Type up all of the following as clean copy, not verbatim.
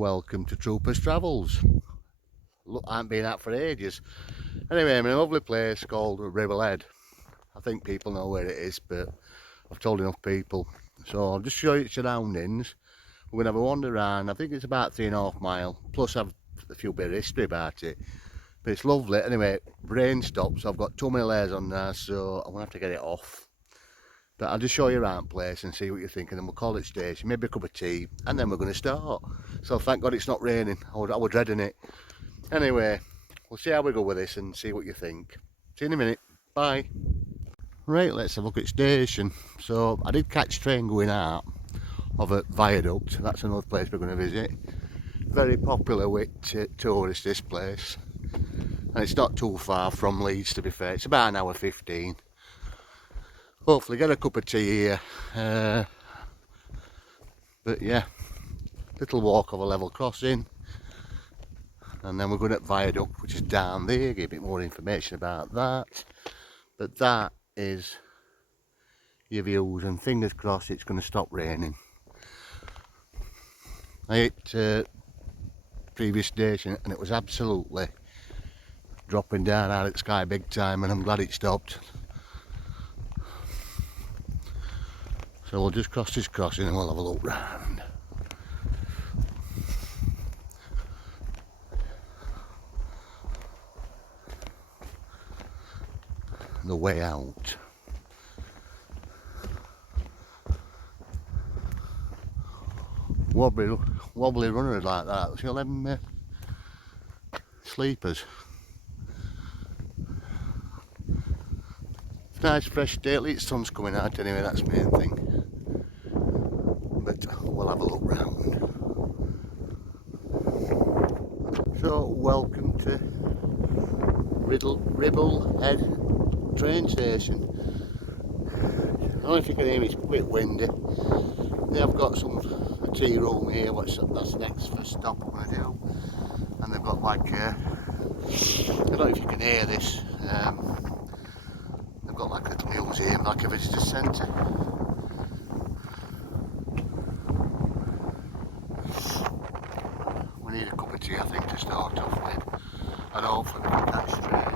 welcome to Troopers Travels. Look, I haven't been out for ages. Anyway, I'm in a lovely place called Ribblehead. I think people know where it is, but I've told enough people. So I'll just show you its surroundings. We're going to have a wander around. I think it's about 3.5 miles, plus I've a few bit of history about it. But it's lovely. Anyway, rain stopped, so I've got too many layers on there, so I'm going to have to get it off. But I'll just show you around the place and see what you think, and then we'll call it station, maybe a cup of tea, and then we're going to start. So thank God it's not raining. I was dreading it. Anyway, we'll see how we go with this and see what you think. See you in a minute. Bye. Right, let's have a look at station. So I did catch train going out of a viaduct. That's another place we're going to visit. Very popular with tourists, this place. And it's not too far from Leeds, to be fair. It's about an hour 15. Hopefully get a cup of tea here. But yeah, little walk of a level crossing. And then we're going at Viaduct, which is down there. Give a bit more information about that. But that is your views, and fingers crossed it's going to stop raining. I hit previous station and it was absolutely dropping down out of the sky big time, and I'm glad it stopped. So we'll just cross this crossing and we'll have a look round. The way out. Wobbly runners like that. See all them sleepers. It's nice fresh day, at least sun's coming out anyway, that's the main thing. But we'll have a look round. So welcome to Ribblehead train station. I don't know if you can hear me, it's a bit windy. They have got a tea room here, that's the next first stop I'm going to do. And they've got like, I don't know if you can hear this, they've got like a little museum, like a visitor centre. We need a cup of tea, I think, to start off with. And hopefully we can catch the train.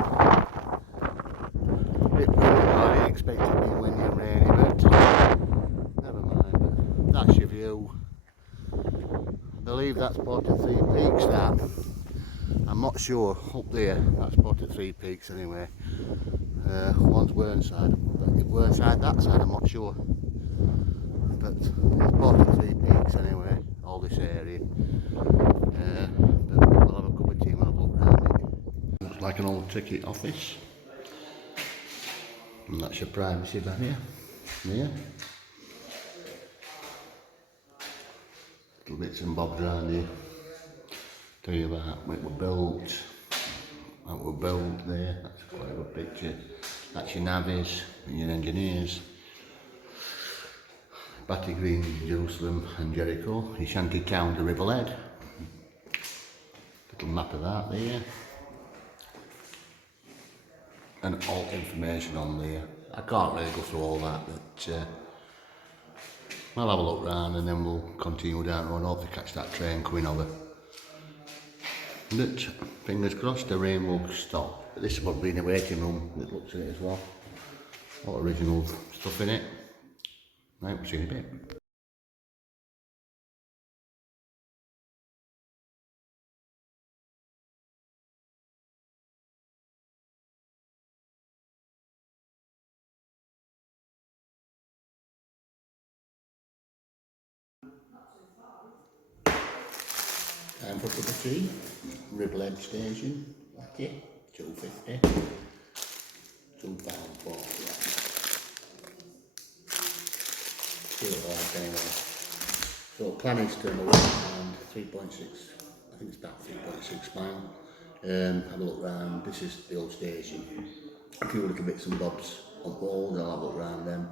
A bit windy, I didn't expect it to be windy and rainy, but never mind. But that's your view. I believe that's Porter Three Peaks, that. I'm not sure, up there, that's Porter Three Peaks anyway. One's Whernside, that side, I'm not sure. But it's Porter Three Peaks anyway, all this area. But we'll have a cup of tea and we'll have a look around it. Looks like an old ticket office. And that's your privacy barrier. Yeah. Little bits and bobs around here. Tell you about what were built. That were built there. That's quite a good picture. That's your navvies and your engineers. Batty Green, Jerusalem and Jericho. Your shanty town to Ribblehead. Little map of that there. And all information on there. I can't really go through all that, but I'll have a look round and then we'll continue down the road. Hopefully catch that train coming over. But fingers crossed the rain will stop. But this is probably in a waiting room that looks at it as well. All original stuff in it. Right, we'll see you in a bit. Time for a cup of tea. Ribblehead station. Lucky. £2.50. £2.40. See what like anyway. So plan is to look around 3.6. I think it's about 3.6 miles. Have a look round. This is the old station. A few little bits and bobs on walls. I'll have a look round them.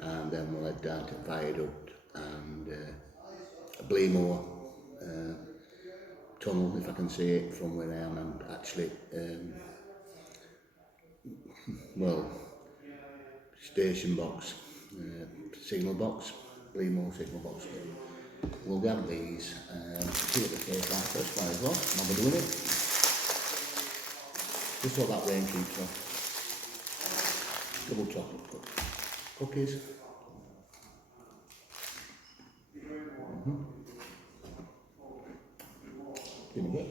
And then we'll head down to Viaduct and Bleemore tunnel, if I can see it from where I am, and actually well, station box, signal box, Bleemore signal box. we'll grab these and see what the taste like first one as well. While we're doing it, just so that rain keeps off. Double chocolate cookies. Give me a bit.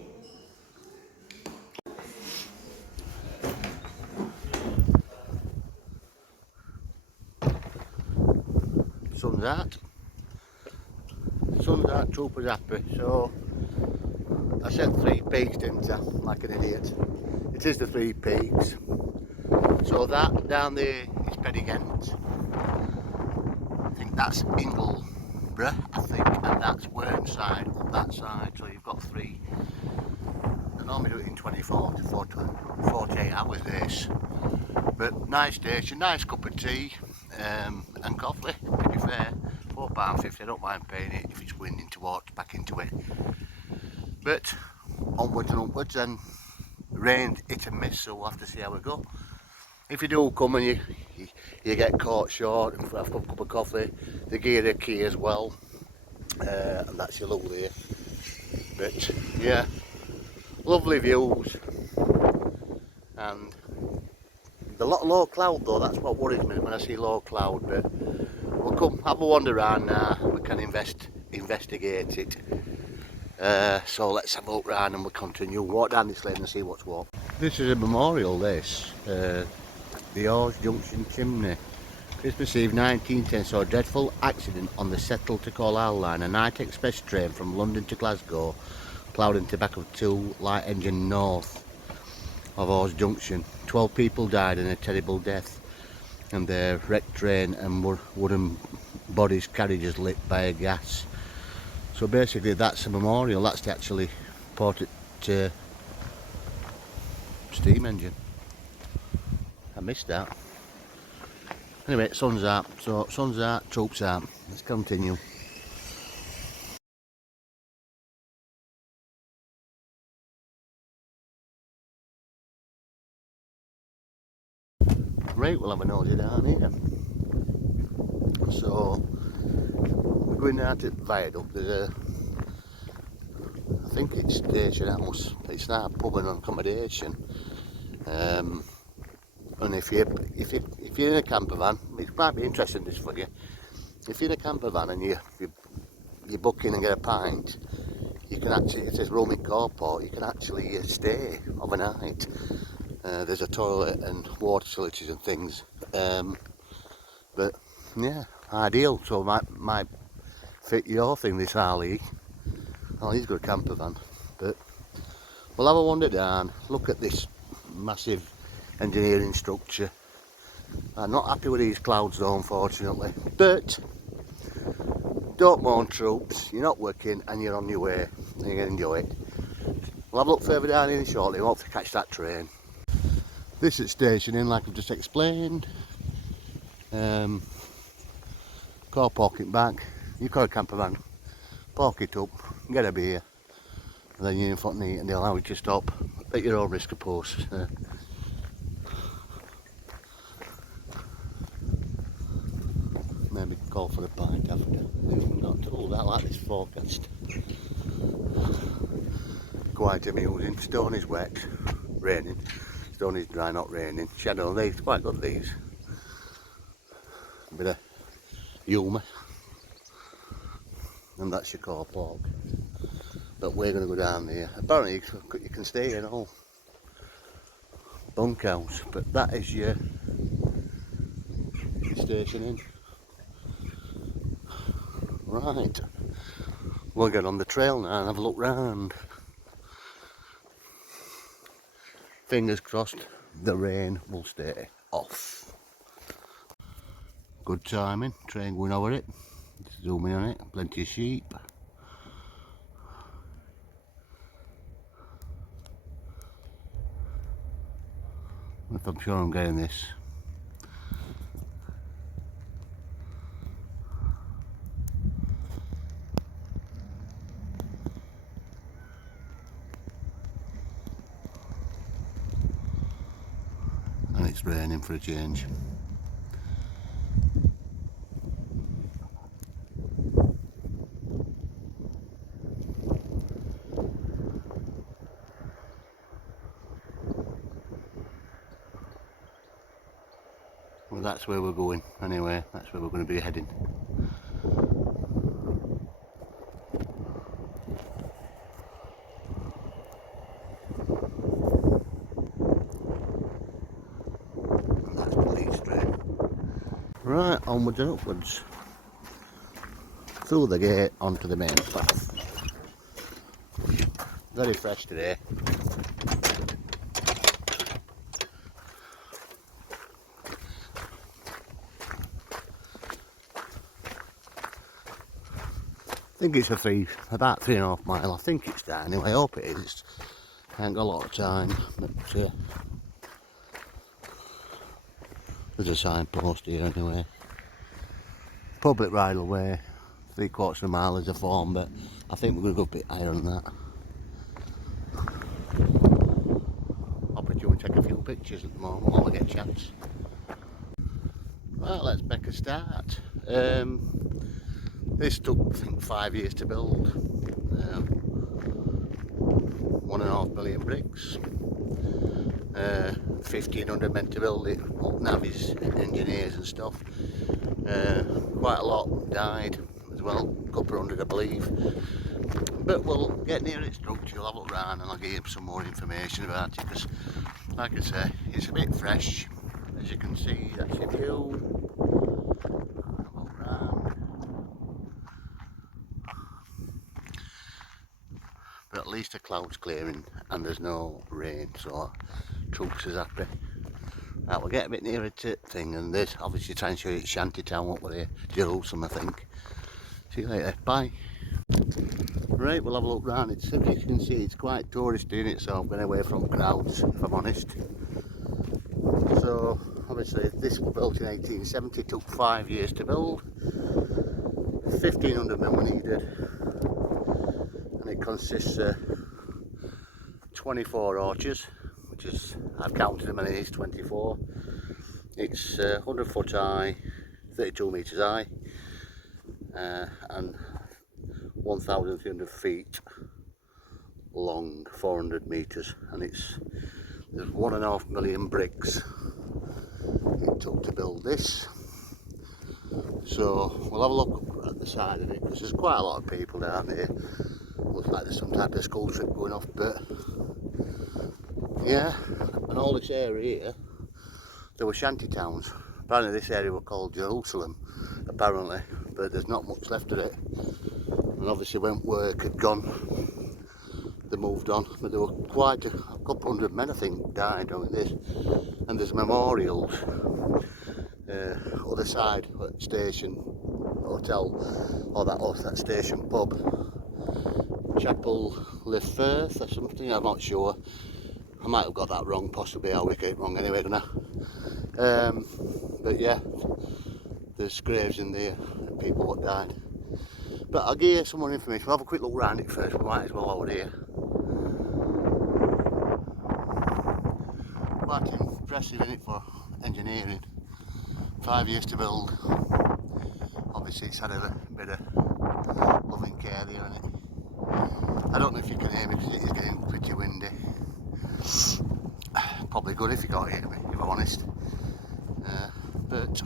Sun's out. Sun's out, Trooper's happy. So I said 3 peaks, didn't I? Like an idiot. It is the 3 peaks. So that down there is Peddigent. I think that's Ingleborough, I think, and that's Whernside up that side. So you've got 3. I normally do it in 24 to 48 hours this. But nice station, nice cup of tea and coffee, to be fair. £4.50, I don't mind paying it if it's winding towards back into it. But onwards and upwards, and rain hit and miss, so we'll have to see how we go. If you do come and you get caught short and have a cup of coffee, they give you a key as well, and that's your look there. But yeah, lovely views, and a lot of low cloud though. That's what worries me when I see low cloud. But we'll come have a wander around now. We can investigate it. So let's have a look round and we'll continue. Walk down this lane and see what's what. This is a memorial, this. The Hawes Junction chimney. Christmas Eve 1910 saw a dreadful accident on the Settle to Carlisle line. A night express train from London to Glasgow ploughed into the back of 2 light engine north of Hawes Junction. 12 people died in a terrible death, and the wrecked train and wooden bodies carriages lit by a gas. So basically that's a memorial. That's the actually portrait steam engine. I missed that. Anyway, sun's out. So sun's out, troops out. Let's continue. Right, we'll have a nosy down here. So we're going down to Viaduct. There's I think it's Station House. It's not a pub and accommodation. And if you're in a camper van, it might be interesting this for you. If you're in a camper van and you book in and get a pint, you can actually, it says roaming carport, you can actually stay overnight. There's a toilet and water facilities and things. But yeah, ideal. So might fit your thing, this Harley. Oh, he's got a camper van. But we'll have a wander down, look at this massive engineering structure. I'm not happy with these clouds though, unfortunately. But don't moan, troops. You're not working and you're on your way. And you're going to enjoy it. We'll have a look further down here shortly. We'll hopefully catch that train. This is Station Inn, like I've just explained. Car parking back. You've got a camper van. Park it up, get a beer, and then you're in front and they'll allow you to stop at your own risk, of course. Maybe call for a pint after. We've not told that like this forecast. Quite amusing. Stone is wet, raining. Stone is dry, not raining. Shadow, they're quite good, these. A bit of humour. And that's your car park. But we're going to go down there. Apparently you can stay in all bunkhouse, but that is your Station Inn. Right, we'll get on the trail now and have a look round. Fingers crossed the rain will stay off. Good timing, train going over it. Zooming on it, plenty of sheep. If I'm sure I'm getting this. And it's raining for a change. Well, that's where we're going anyway, that's where we're going to be heading. And that's the Leeds train. Right, onwards and upwards. Through the gate onto the main path. Very fresh today. I think it's about 3.5 mile. I think it's that anyway. I hope it is. I ain't got a lot of time, but there's a signpost here anyway. Public right of way, 3/4 of a mile is a form, but I think we're going to go a bit higher than that. Opportunity to take a few pictures at the moment while I get a chance. Right, let's make a start. This took, I think, 5 years to build. 1.5 million bricks. 1,500 men to build it, all navvies, engineers and stuff. Quite a lot died as well, a couple hundred I believe. But we'll get near its structure, I'll have a look round and I'll give you some more information about it, because like I say, it's a bit fresh. As you can see, that's your view. Have a look round. But at least the cloud's clearing and there's no rain, so troops is happy. Right, we'll get a bit nearer to the thing, and this obviously try and show you Shantytown up there, Jerusalem I think. See you later, bye. Right, we'll have a look round. As you can see, it's quite touristy in it, so I'm going away from crowds if I'm honest. So obviously this was built in 1870, took 5 years to build. 1,500 men were needed, and it consists of 24 arches, which is, I've counted them and it is 24. It's 100 foot high, 32 metres high, and 1,300 feet long, 400 metres, and there's 1.5 million bricks it took to build this. So we'll have a look at the side of it, because there's quite a lot of people down here. Looks like there's some type of school trip going off, but yeah. And all this area here, there were shanty towns. Apparently this area was called Jerusalem, apparently, but there's not much left of it. And obviously when work had gone, they moved on, but there were quite a couple hundred men I think died doing this. And there's memorials other side at station hotel, or that station pub, Chapel Le Firth or something, I'm not sure. I might have got that wrong, possibly I'll get it wrong anyway, don't I? But yeah, there's graves in there of people what died. But I'll give you some more information. We'll have a quick look around it first, we might as well over here. Quite impressive in it for engineering. 5 years to build. Obviously it's had a bit of loving care there, hasn't it? I don't know if you can hear me because it is getting pretty windy. Probably good if you can't hear me, if I'm honest. But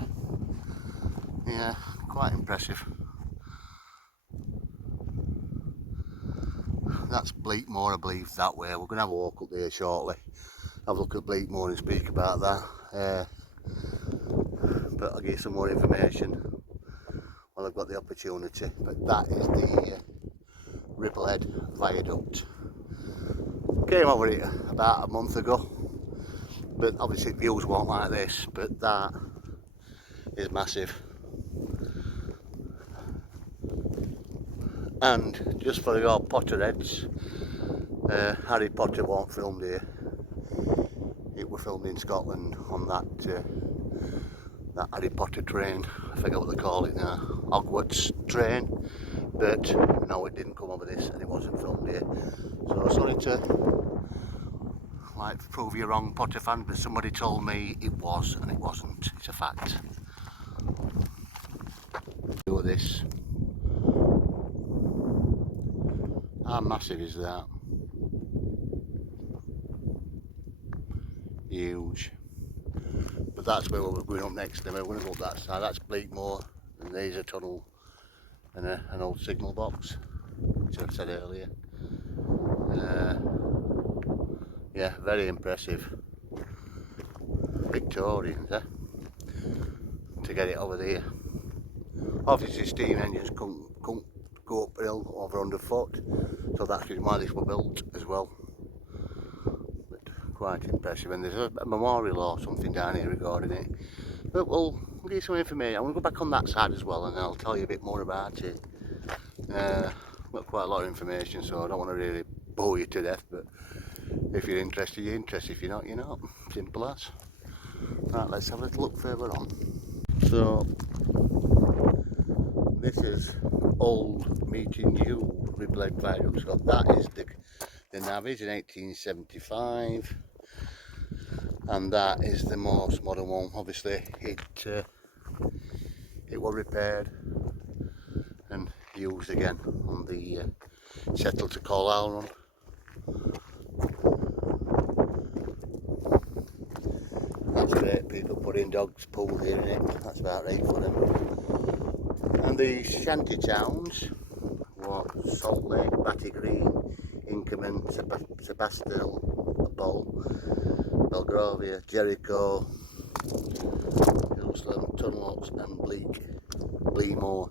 yeah, quite impressive. That's Bleakmore, I believe, that way. We're going to have a walk up there shortly. Have a look at Bleakmore and speak about that. But I'll give you some more information while I've got the opportunity. But that is the Ribblehead Viaduct. Came over it about a month ago, but obviously views weren't like this, but that is massive. And just for your Potterheads, Harry Potter wasn't filmed here. It was filmed in Scotland on that Harry Potter train. I forget what they call it now, Hogwarts train. But no, it didn't come over this, and it wasn't filmed here. So sorry to prove you wrong, Potter fan, but somebody told me it was, and it wasn't. It's a fact. Look at this. How massive is that? Huge. but that's where we're going up next. Then we're going to go up that side. That's Bleakmore, and there's a tunnel and an old signal box, which I said earlier. Yeah, very impressive. Victorians, to get it over there. Obviously steam engines couldn't go uphill over underfoot, so that's why this was built as well. But quite impressive, and there's a memorial or something down here regarding it. But we'll give you some information. I'm going to go back on that side as well, and I'll tell you a bit more about it. Got quite a lot of information, so I don't want to really bore you to death, but if you're interested, you're interested. If you're not, you're not. Simple as. Right, let's have a little look further on. So this is old meeting new Ribblehead Viaduct. So that is the navvies in 1875, and that is the most modern one. Obviously it was repaired and used again on the Settle to Carlisle run. That's great. People put in dogs, pool here in it. That's about right for them. And the shanty towns were Salt Lake, Batty Green, Inkerman, Sebastopol, Belgravia, Jericho, Hillsland, Tunlots and Bleakmore.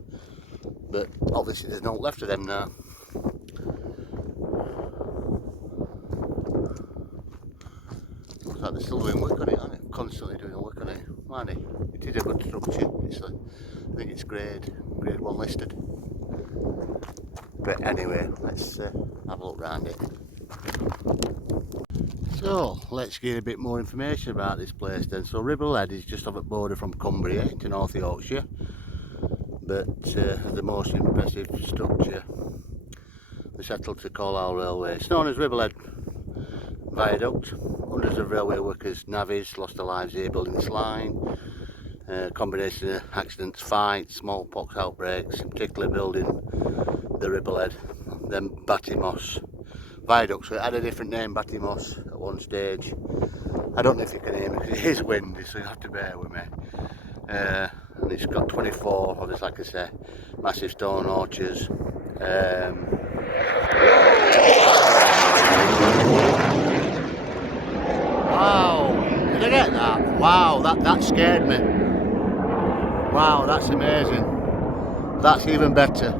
But obviously there's no left of them now. Looks like they're still doing work on it, aren't they? Constantly doing work on it, aren't they? It is a good structure. I think it's grade 1 listed. But anyway, let's have a look round it. So let's get a bit more information about this place then. So Ribblehead is just off the border from Cumbria into North Yorkshire, but the most impressive structure, the Settle to Carlisle Railway. It's known as Ribblehead Viaduct. Hundreds of railway workers, navvies lost their lives here building this line. Combination of accidents, fights, smallpox outbreaks, in particular building the Ribblehead, then Battymoss Viaduct. So it had a different name, Battymoss, at one stage. I don't know if you can hear me because it is windy, so you have to bear with me. And it's got 24 of this, like I say, massive stone arches. Wow, did I get that? Wow, that scared me. Wow, that's amazing. That's even better.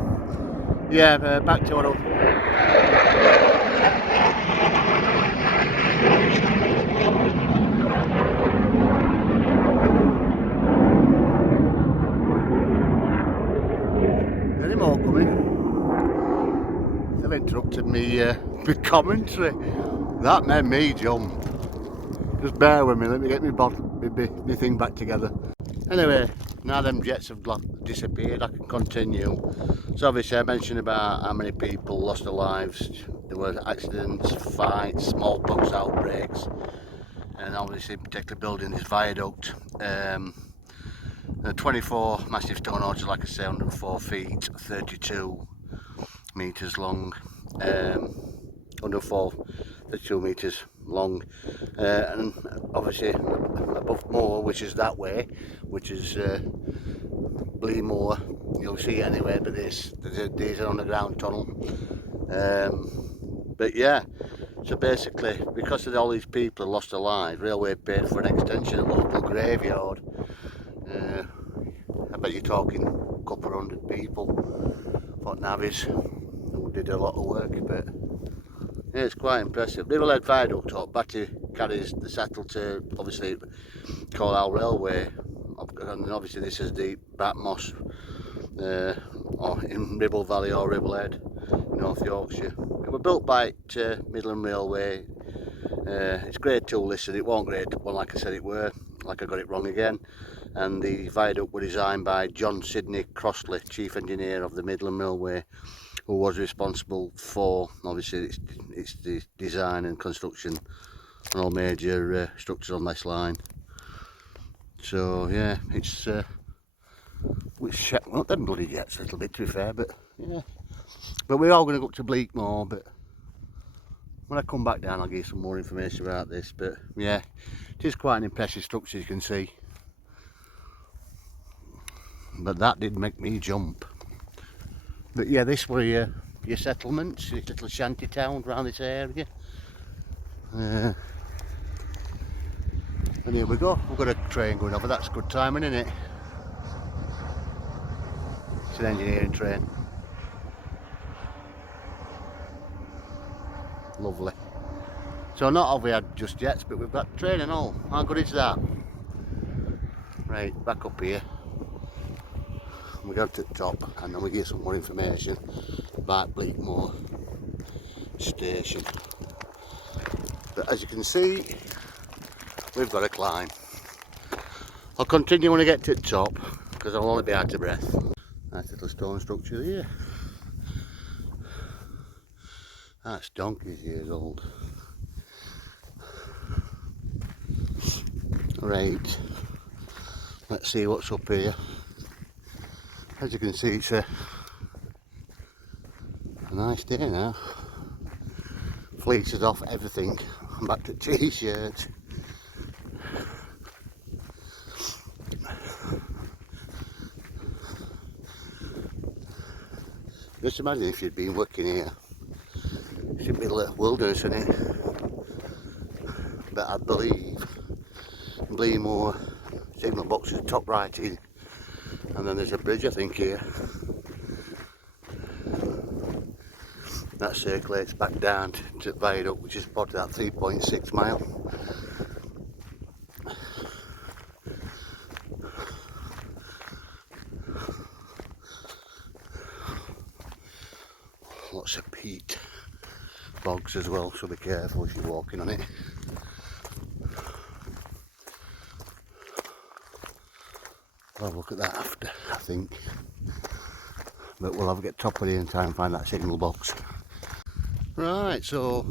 Yeah, back to what I was... Any more coming? They've interrupted me with commentary. That made me jump. Just bear with me, let me get my thing back together. Anyway, now them jets have disappeared, I can continue. So obviously I mentioned about how many people lost their lives. There were accidents, fights, smallpox outbreaks, and obviously particularly building this viaduct. 24 massive stone arches, like I say, 104 feet, 32 metres long, 104, 32 metres long, and obviously above Moor, which is that way, which is Bleakmore, you'll see it anyway, but these are underground tunnel. But yeah, so basically because of all these people who lost their lives, railway paid for an extension of the local graveyard. I bet you're talking a couple of hundred people for navvies who did a lot of work, but yeah, it's quite impressive. Ribblehead Viaduct up, Batty carries the Settle to obviously Carlisle Railway, and obviously this is the Batmoss or in Ribble Valley or Ribblehead, North Yorkshire. It was built by Midland Railway. It's grade 2 listed, it wasn't grade 1 like I said it were, like I got it wrong again. And the viaduct was designed by John Sidney Crossley, Chief Engineer of the Midland Railway, who was responsible for obviously its the design and construction and all major structures on this line. So yeah, it's well, them bloody jets a little bit to be fair, but yeah. But we're all going to go up to Bleakmore, but when I come back down I'll give you some more information about this. But yeah, it is quite an impressive structure, you can see. but that did make me jump. But yeah, this were your settlements, your little shanty towns around this area. And here we go, we've got a train going over. That's good timing, isn't it? It's an engineering train. Lovely. So not have we had just yet, but we've got train and all. How good is that? Right, back up here. We go to the top and then we get some more information about Bleakmore station. But as you can see, we've got to climb. I'll continue when I get to the top because I'll only be out of breath. Nice little stone structure here. That's donkey's years old. Right, let's see what's up here. As you can see, it's a nice day now. Fleeces off everything. I'm back to t-shirts. Just imagine if you'd been working here. It's a bit like wilderness, isn't it? But I believe Bleakmore signal box is top right in, and then there's a bridge I think here that circulates back down to Viaduct, which is about that 3.6 mile. Lots of peat bogs as well, so be careful if you're walking on it. I'll have a look at that after, I think. But we'll have to get top of it and try and find that signal box. Right, so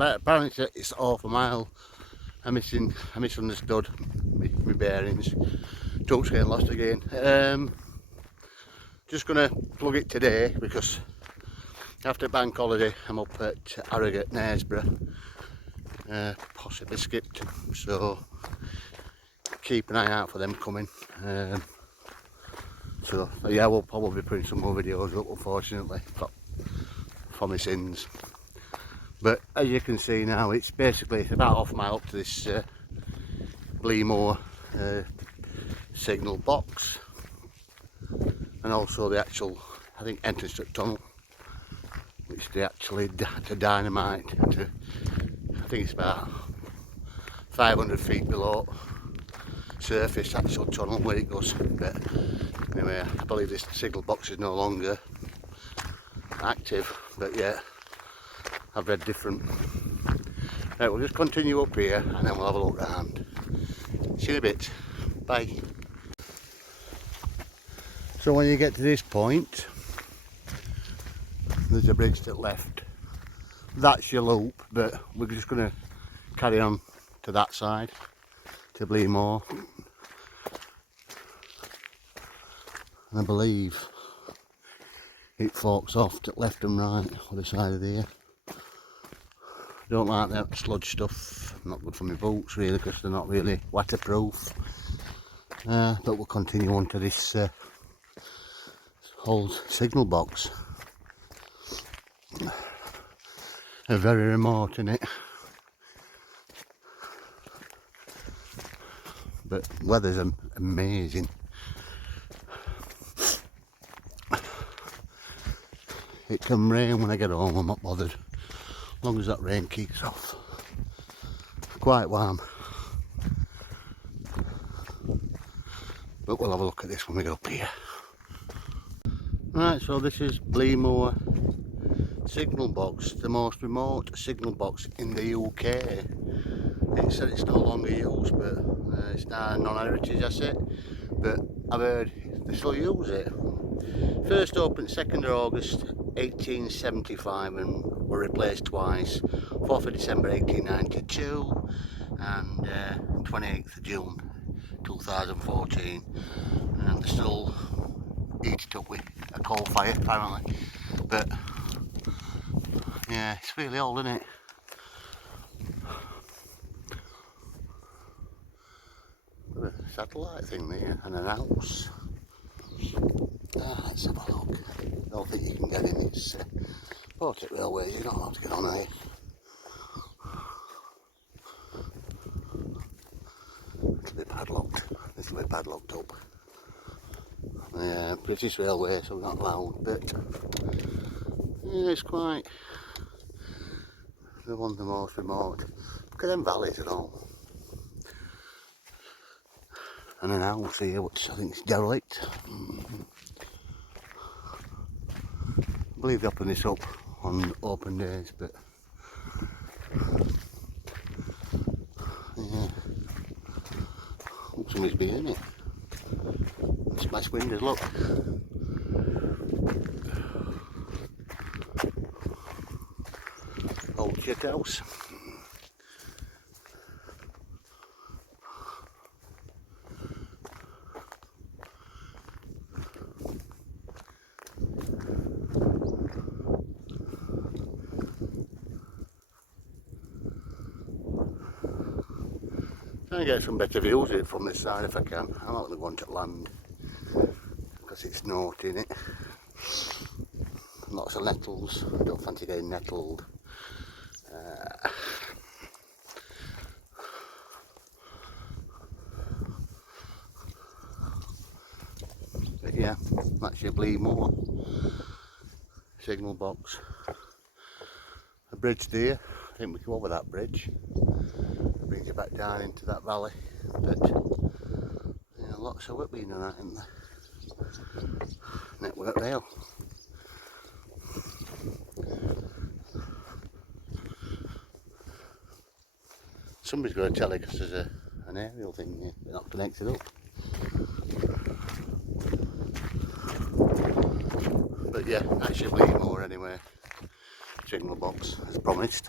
apparently it's half a mile. I misunderstood my bearings. Truck's getting lost again. Just gonna plug it today because after bank holiday I'm up at Harrogate, Knaresborough, possibly skipped. So keep an eye out for them coming. So yeah, we'll probably bring some more videos up, unfortunately, for my sins. But as you can see now, it's basically about half a mile up to this Bleakmore signal box, and also the actual, I think, entrance to the tunnel, which they actually to dynamite to, I think it's about 500 feet below surface, actual tunnel where it goes. But anyway, I believe this signal box is no longer active, but yeah, I've read different. Right, we'll just continue up here and then we'll have a look around. See you in a bit. Bye. So when you get to this point, there's a bridge to the left. That's your loop, but we're just going to carry on to that side, to Bleakmore. And I believe it forks off to left and right on the side of there. Don't like that sludge stuff, not good for my boots really because they're not really waterproof. But we'll continue on to this whole signal box. They're very remote in it, but weather's amazing. It can rain when I get home, I'm not bothered, as long as that rain keeps off. Quite warm, but we'll have a look at this when we go up here. Right, so this is Bleakmore signal box, the most remote signal box in the UK. It said it's no longer used, but it's now a non-heritage asset, but I've heard they still use it. First opened 2nd of August 1875 and were replaced twice, 4th of December 1892 and 28th of June 2014, and they're still heated up with a coal fire apparently. But yeah, it's really old, isn't it? Got a satellite thing there and an house. Let's have a look. I don't think you can get in. It's Baltic Railways, you don't know how to get on here. It'll be padlocked. This will be padlocked up. Yeah, British Railway, so we're not allowed, but yeah, it's quite the one of the most remote. Look at them valleys and all. And an house here, which I think is derelict. I believe they open this up on open days, but yeah, somebody's been in it. Smash windows, look. Old shit house. Trying to get some better views in from this side if I can. I'm not going to go onto land because it's naught in it. Lots of nettles. I don't fancy getting nettled. But yeah, that's your Bleemore signal box. A bridge there. I think we go over that bridge. Brings you back down into that valley. But yeah, lots of whipping and that in the network rail. Somebody's going to tell it because there's an aerial thing here, but not connected up. But yeah, that's your Bleemore anyway. Signal box as promised.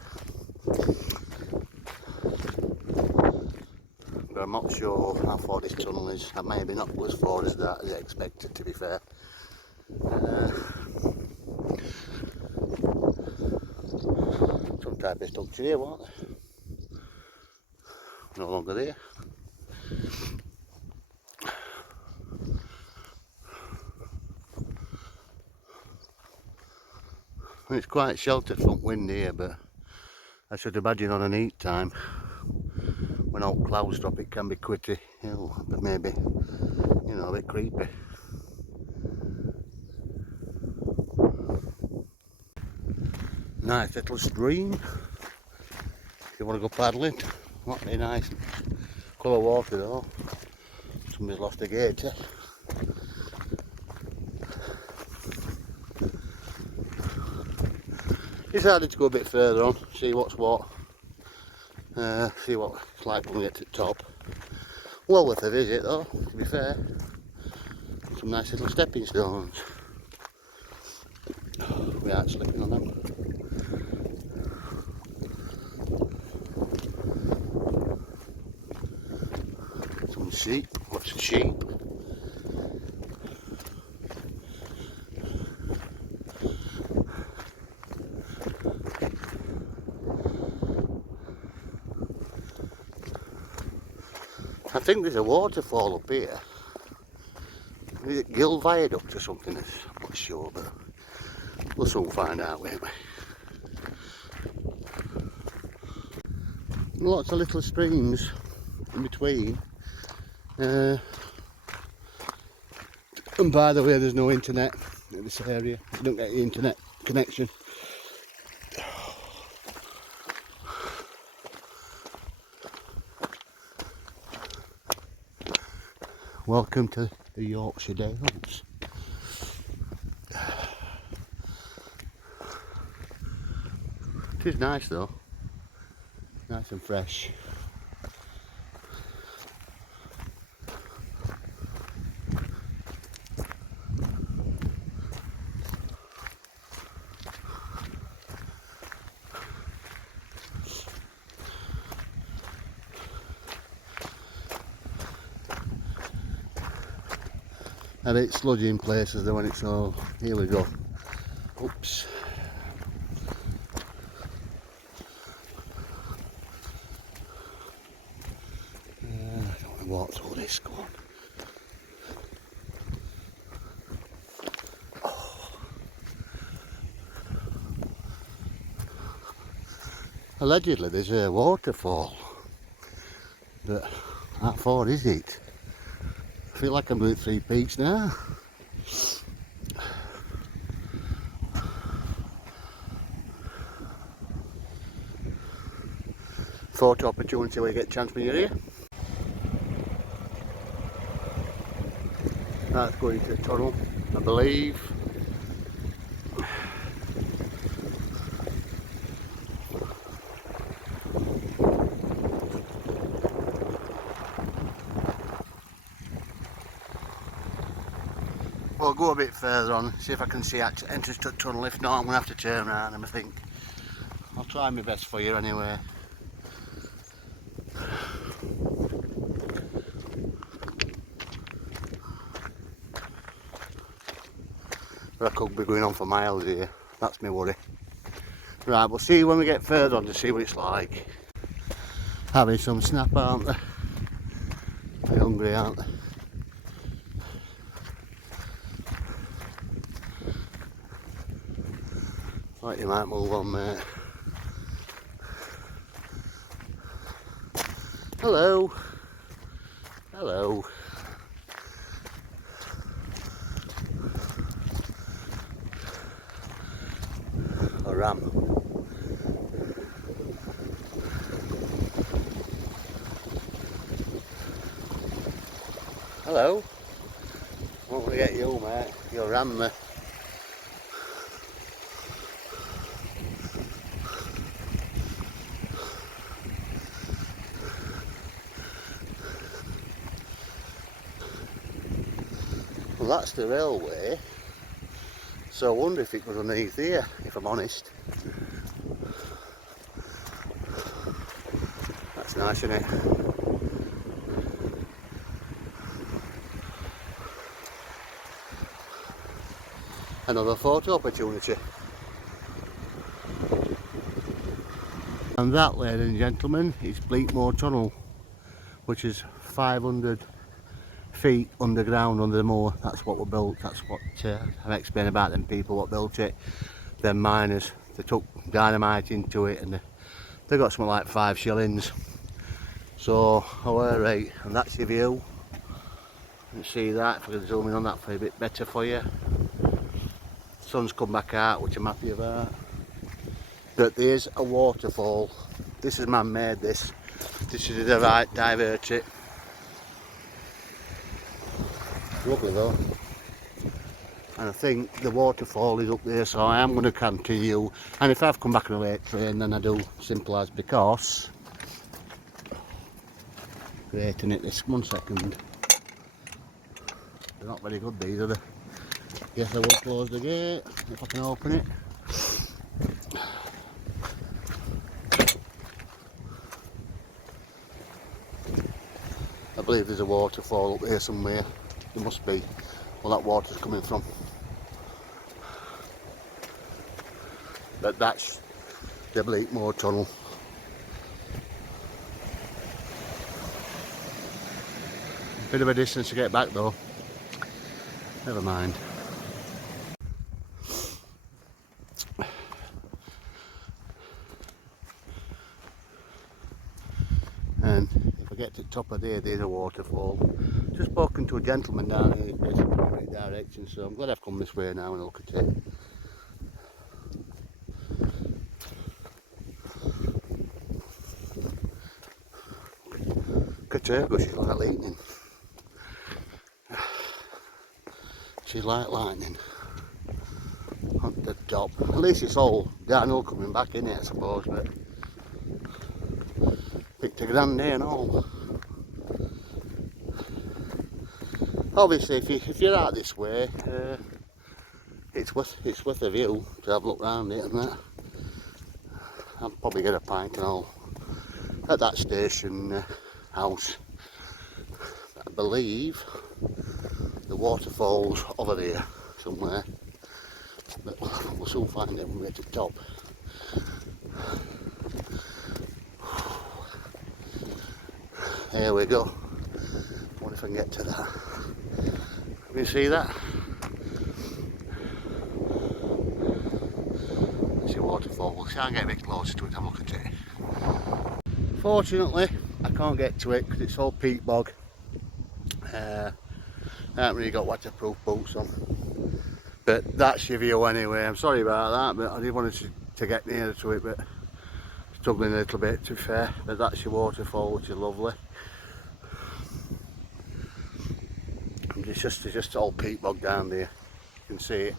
But I'm not sure how far this tunnel is. I maybe not as far as that as expected, to be fair. Some type of structure here, weren't there? No longer there. It's quite sheltered from wind here, but I should imagine on a neat time, when all clouds drop, it can be quite ill, but maybe, you know, a bit creepy. Nice little stream. If you want to go paddling, might be nice. Colour water though. Somebody's lost a gator. Decided to go a bit further on, see what's what. See what it's like when we get to the top. Well worth a visit though, to be fair. Some nice little stepping stones. We aren't slipping on them. Some sheep, lots of sheep. I think there's a waterfall up here. Is it Ribblehead Viaduct or something? I'm not sure, but we'll soon find out, won't we? Lots of little streams in between. And by the way, there's no internet in this area. You don't get the internet connection. Welcome to the Yorkshire Dales. It is nice though, nice and fresh. A bit sludgy in places though when it's all, here we go, oops. I don't want to walk through this, go on. Allegedly there's a waterfall, but how far is it? I feel like I'm doing 3 peaks now. Photo opportunity where you get a chance when you're here. That's going to the tunnel, I believe. We'll go a bit further on, see if I can see entrance to the tunnel. If not, I'm going to have to turn around and I think. I'll try my best for you anyway. But I could be going on for miles here, that's my worry. Right, we'll see when we get further on to see what it's like. Having some snap, aren't they? They're hungry, aren't they? Right, you might move on, mate. Hello. Hello. A ram. Hello. I won't forget you, mate. You'll ram me. Well, that's the railway. So I wonder if it goes underneath here, if I'm honest. That's nice, isn't it? Another photo opportunity. And that, ladies and gentlemen, is Bleakmore Tunnel, which is 500 feet underground under the moor. That's what we built. That's what I've explained about them people what built it. Them miners, they took dynamite into it and they got something like 5 shillings. So alright, and that's your view. You can see that, if I can zoom in on that for a bit better for you. Sun's come back out, which I'm happy about. But there's a waterfall. This is man-made, this. This is the right divert it. Lovely though. And I think the waterfall is up there, so I am going to continue. And if I've come back on a late train, then I do simple as, because great, in it this 1 second. They're not very good, these, are they? Yes, I will close the gate if I can open it. I believe there's a waterfall up here somewhere. There must be. Well, that water's coming from. But that's the Bleakmore Tunnel. Bit of a distance to get back though. Never mind. And if I get to the top of there, there's a waterfall. Just spoken to a gentleman down here, basically in the right direction, so I'm glad I've come this way now and look at it. Catergo, she's like lightning. She's like lightning. On the top. At least it's all downhill coming back in it, I suppose, but picked a grand day and all. Obviously, if you're out this way, it's worth a view to have a look round it and that. I'll probably get a pint and all at that station house. I believe the waterfall's over there somewhere, but we'll soon find it when we get to the top. There we go. I wonder if I can get to that. Can you see that? It's a waterfall. We'll try and get a bit closer to it and have a look at it. Fortunately, I can't get to it because it's all peat bog. I haven't really got waterproof boots on. But that's your view anyway. I'm sorry about that, but I did want to get nearer to it, but struggling a little bit to be fair. But that's your waterfall, which is lovely. And it's just all peat bog down there. You can see it.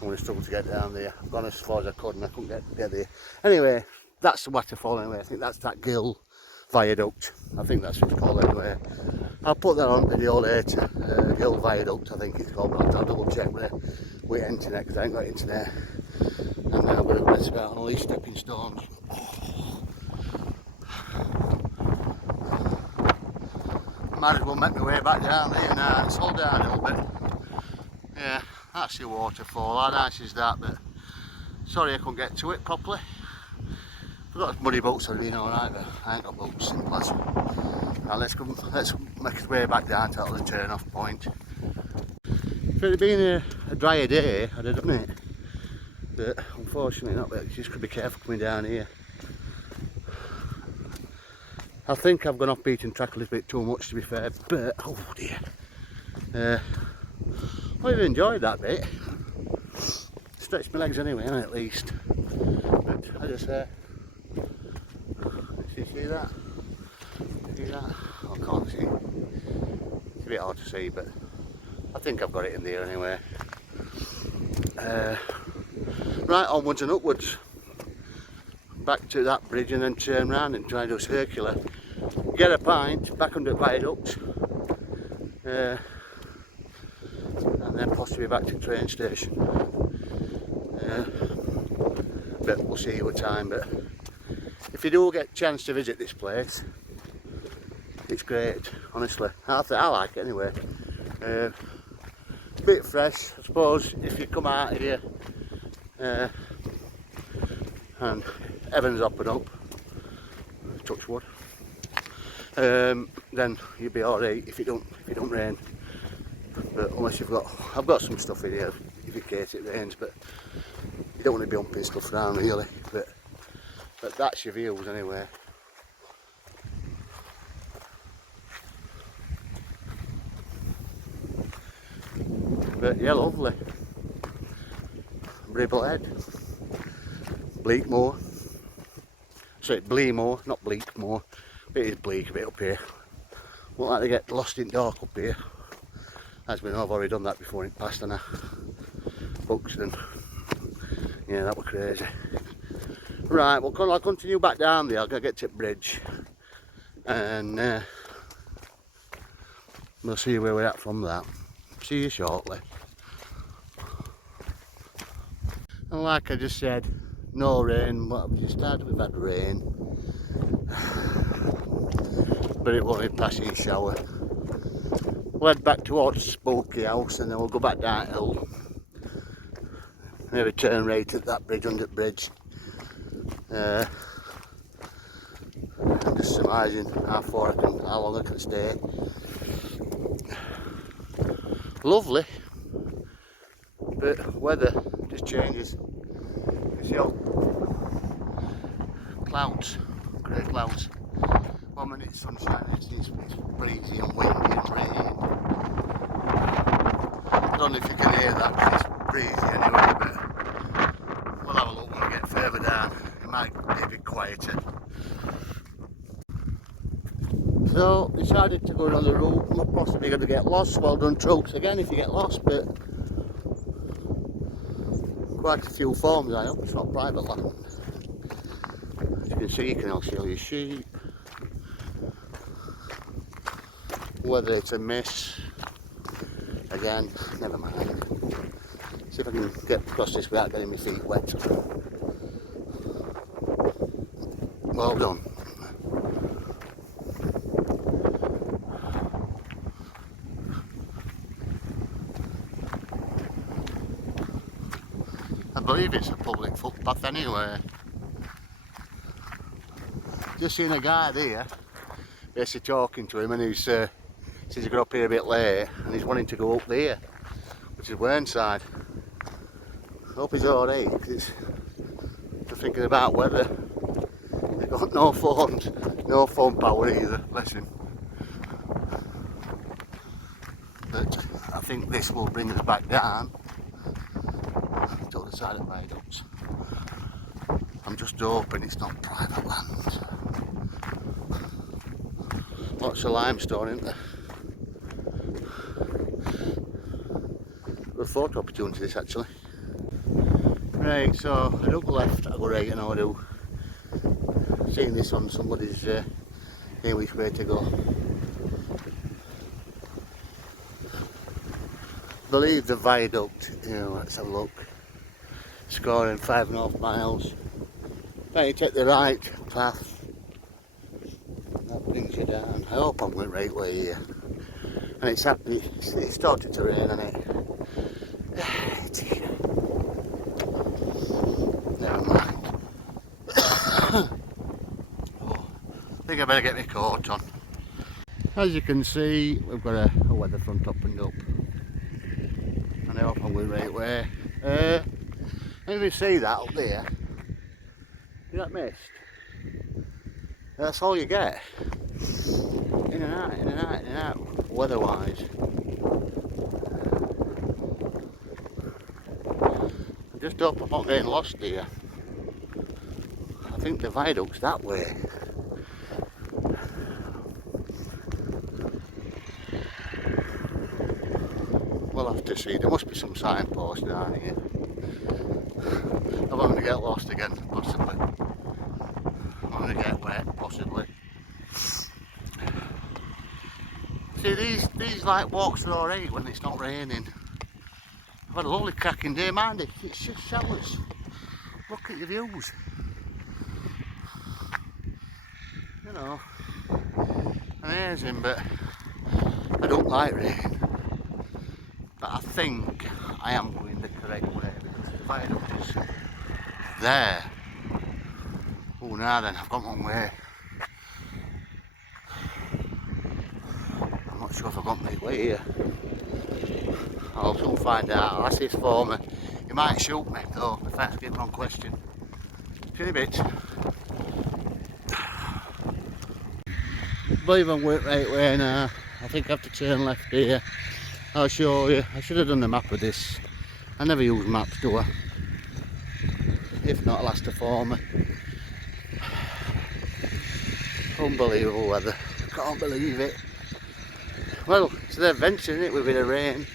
I'm going to struggle to get down there. I've gone as far as I could and I couldn't get there. Anyway, that's the waterfall anyway. I think that's that Gill Viaduct. I think that's what it's called anyway. I'll put that on video later. Gill Viaduct, I think it's called, but I'll double check with internet because I ain't got internet. And then I'm going to mess about on all these stepping stones. Might as well make my way back down there now. It's all down a little bit. Yeah, that's your waterfall. How nice is that? But sorry I couldn't get to it properly. I've got muddy boots, I'd have been alright, but I ain't got boots. Now let's make our way back down to the turn off point. If it had been a drier day, I'd have done it. But unfortunately not, but you just could be careful coming down here. I think I've gone off beaten track a little bit too much to be fair, but oh dear. I've enjoyed that bit. Stretched my legs anyway, at least. But as I say, see that? See that? I can't see. It's a bit hard to see, but I think I've got it in there anyway. Right, onwards and upwards. Back to that bridge and then turn round and try to do a circular. Get a pint, back under the viaduct. And then possibly back to the train station. But we'll see what time. But if you do get a chance to visit this place, it's great, honestly. I like it anyway. A bit fresh, I suppose, if you come out here and heaven's up and up, touch wood, then you'll be alright if it don't rain. But unless I've got some stuff in here if in case it rains, but you don't want to be humping stuff around really. But that's your views anyway. But yeah, lovely. Ribblehead, Bleakmore. Sorry, Bleemore, not Bleakmore. But it is bleak a bit up here. Won't like to get lost in dark up here. As we know, I've already done that before in the past, and Buxton. Yeah, that was crazy. Right, I'll continue back down there. I'll go get to the bridge, and we'll see where we're at from that. See you shortly. And like I just said, no rain. What have we just had? We've had rain, but it was a passing shower. We'll head back towards Spooky House and then we'll go back down hill. Maybe turn right at that bridge, under the bridge. I'm just surmising how long I can stay. Lovely, but weather just changes. You see all clouds, grey clouds. 1 minute sunshine, it's breezy and windy and rain. I don't know if you can hear that because it's breezy anyway, but we'll have a look when we get further down. It might be a bit quieter. So, decided to go another route. I'm possibly going to get lost. Well done, troops, again if you get lost, but quite a few farms I hope. It's not private land. As you can see, you can also see all your sheep. Whether it's a miss, again, never mind. See if I can get across this without getting my feet wet. Well done. I believe it's a public footpath anyway. Just seen a guy there, basically talking to him, and he's says he got up here a bit late and he's wanting to go up there, which is Whernside. I hope he's alright, because I'm thinking about whether They've got no phones, no phone power either, bless him. But I think this will bring us back down to the other side of the viaducts. I'm just hoping it's not private land. Lots of limestone, isn't there? Good photo opportunity this actually. Right, so I don't go left, I go right, and I do. Seeing this on somebody's here which way to go. I believe the viaduct, let's have a look. Scoring 5.5 miles. If you take the right path, that brings you down. I hope I'm going the right way here. And it's happy, it's started to rain, hasn't it? Never mind. I think I better get my coat on. As you can see, we've got a weather front opened up. And I hope I'm going the right way. If you see that up there, see that mist? That's all you get. In and out, in and out, in and out, weather-wise. I just hope I'm not getting lost here. I think the viaduct's that way. We'll have to see. There must be some signpost down here. I'm going to get lost again, possibly. I'm going to get wet, possibly. See, these like walks are alright when it's not raining. I've had a lovely cracking day, mind it. It's just showers. Look at the views. You know, amazing, but I don't like rain. But I think I am going the correct way because the viaduct is there. Oh, now then, I've gone one way. I'm not sure if I've got my way here. I'll soon find out. I'll ask this for me. He might shoot me though if I ask him one question. See you in a bit. I believe I'm going the right way now. I think I have to turn left here. I'll show you. I should have done the map of this. I never use maps, do I? If not, I'll ask her for me. Unbelievable weather. Can't believe it. Well, it's an adventure, isn't it, with a bit of rain.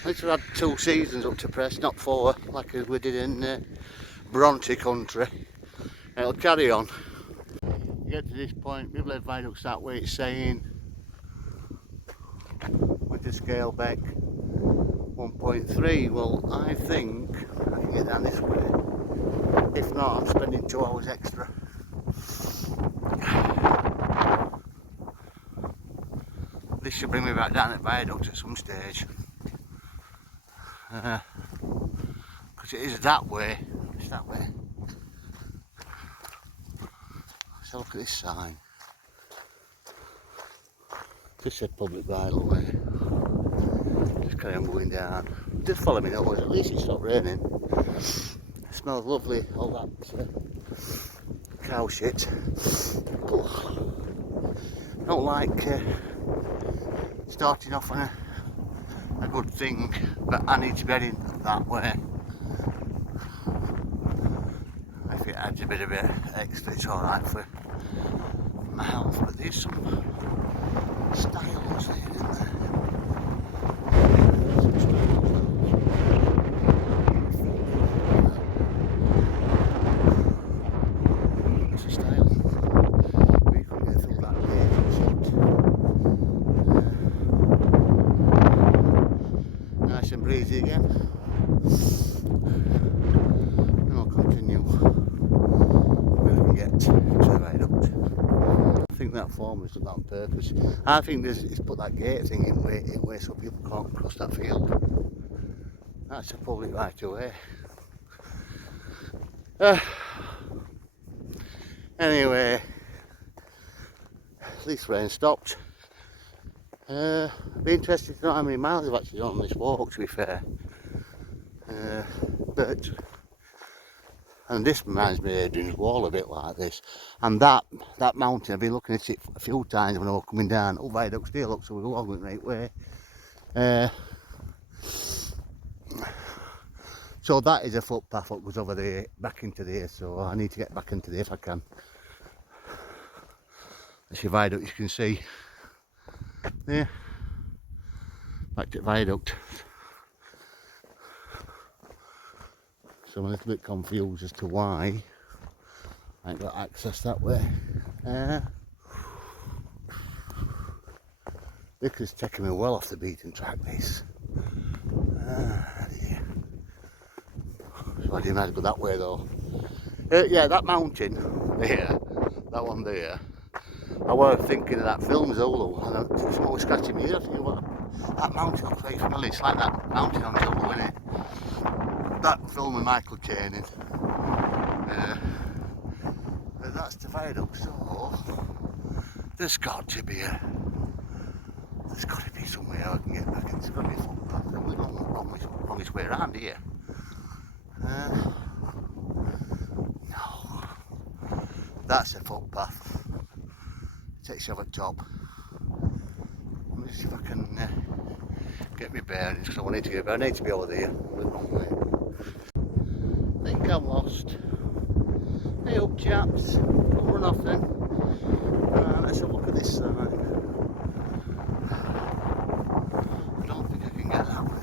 At least we've had 2 seasons up to press, not 4, like we did in Bronte country. It'll carry on. You get to this point, Ribblehead Viaduct's that way, it's saying with the scale back 1.3. Well, I think I can get down this way. If not, I'm spending 2 hours extra. This should bring me back down at Viaduct at some stage. Because it is that way. It's that way. Let's have a look at this sign. Just said public bridle way. Just carry on going down. Just follow me nose, at least it's not raining. It smells lovely, all that cow shit. Oh. I don't like starting off on a good thing, but I need to be heading that way. If it adds a bit of it extra, it's alright for my health, but there's some styles there, isn't there? It's a style. We couldn't get through that gate. Nice and breezy again. And I'll continue. We can get to the viaduct. I think that form was done that on purpose. I think it's put that gate thing in way so people can't cross that field. That's a public right of way. Anyway, at least rain stopped. I'd be interested to know how many miles I've actually done on this walk, to be fair. But And this reminds me of Adrian's Wall a bit like this. And that mountain, I've been looking at it a few times when I was coming down. Oh, Viaduct still looks so we're going the right way. So that is a footpath that goes over there, back into there. So I need to get back into there if I can. That's your viaduct, you can see. There. Back to Viaduct. So I'm a little bit confused as to why I ain't got access that way. This is taking me well off the beaten track, this. Yeah. So I didn't have to go that way though. Yeah, that mountain there, that one there, I was thinking of that film Zulu, and it's always scratching me ear. I think, what, that mountain looks very familiar. It's like that mountain on Zulu, isn't it? That film with Michael Caine in. But that's the Viaduct, so there's got to be somewhere I can get back. It's got to be a footpath. We're on this way around here. No, that's a footpath. It takes you over the top. Let me see if I can get my bearings, because I need to get. I need to be over there. I think I'm lost. Hey up, chaps. Don't run off then. Let's have a look at this side. I don't think I can get that way.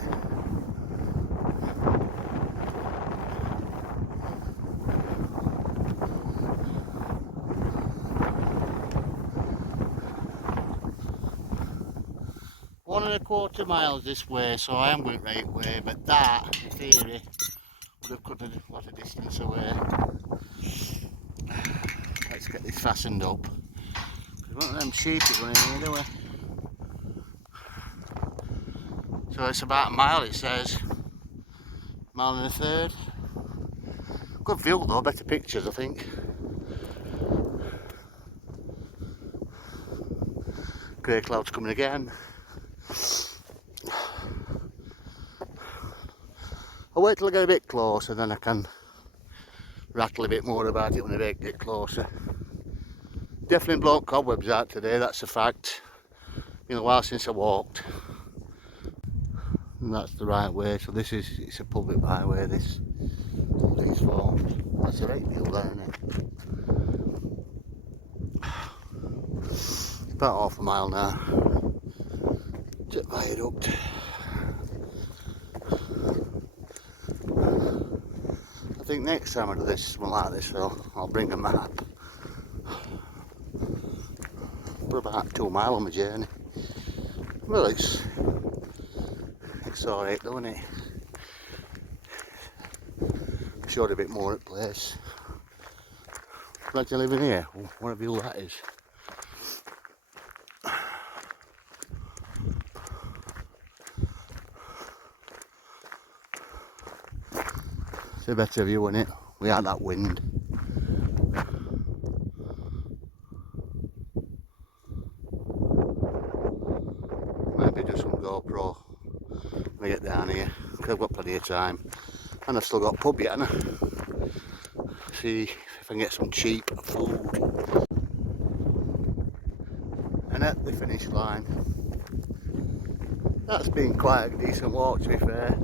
One and a quarter miles this way, so I am going the right way, but that, in theory, would have cut a lot of distance away. Let's get this fastened up. One of them sheep is running here, do we? So it's about a mile, it says. Mile and a third. Good view though, better pictures I think. Grey clouds coming again. I'll wait till I get a bit closer, then I can rattle a bit more about it when I get closer. Definitely blown cobwebs out today, that's a fact. Been a while since I walked. And that's the right way, so it's a public byway, this. These forms. That's a right deal there, isn't it? It's about half a mile now. To Viaduct. I think next time I do this one like this, I'll bring a map. Put about 2 miles on my journey. Well, it's alright though, isn't it? Showed a bit more at place. Imagine living here. What a view that is. It's a better view, isn't it? We had that wind. Maybe do some GoPro when I get down here, because I've got plenty of time. And I've still got pub yet, haven't I? See if I can get some cheap food. And at the finish line. That's been quite a decent walk, to be fair.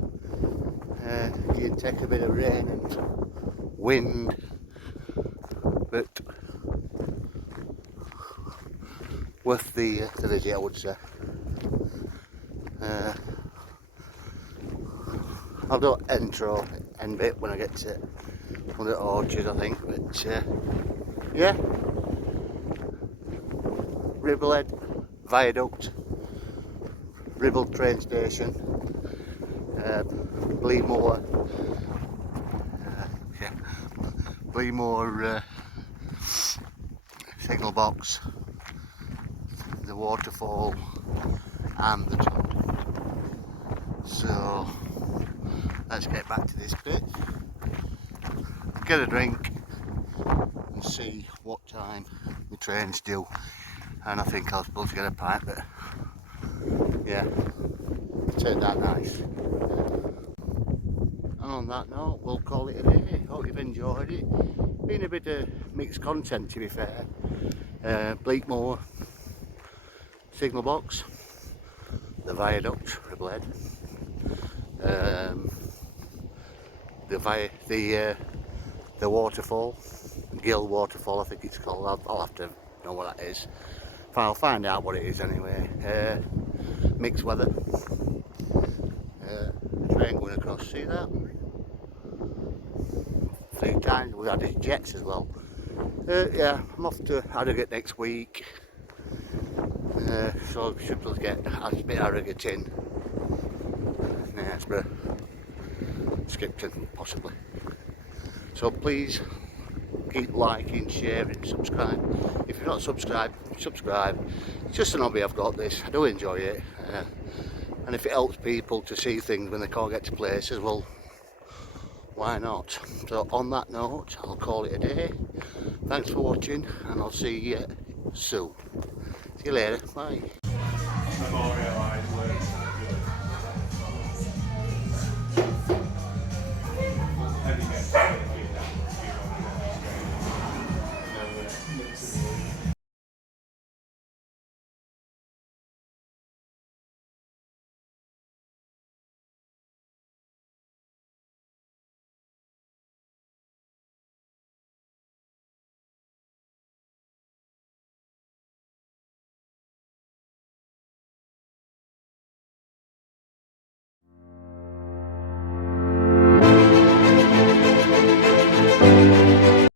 You can take a bit of rain and wind, but worth the visit, I would say. I'll do end bit when I get to one of the orchards, I think, but yeah. Ribblehead Viaduct, Ribble train station, Bleemore signal box, the waterfall and the top. So let's get back to this bit, get a drink and see what time the train's due. And I think I was supposed to get a pint, but yeah, it turned out nice. And on that note, we'll call it a day. hope you've enjoyed it. Been a bit of mixed content, to be fair. Bleakmoor, signal box, the viaduct, Ribblehead, the waterfall, Gill waterfall I think it's called. I'll have to know what that is. I'll find out what it is anyway. Mixed weather. The train going across, see that? 3 times. We had jets as well. Yeah, I'm off to Harrogate next week. So I should just get a bit Harrogate in. Knaresborough, Skipton possibly. So please keep liking, sharing, subscribe. If you're not subscribed, subscribe. It's just an hobby I've got this. I do enjoy it. And if it helps people to see things when they can't get to places, well, why not? So on that note, I'll call it a day. Thanks for watching, and I'll see you soon. See you later. Bye.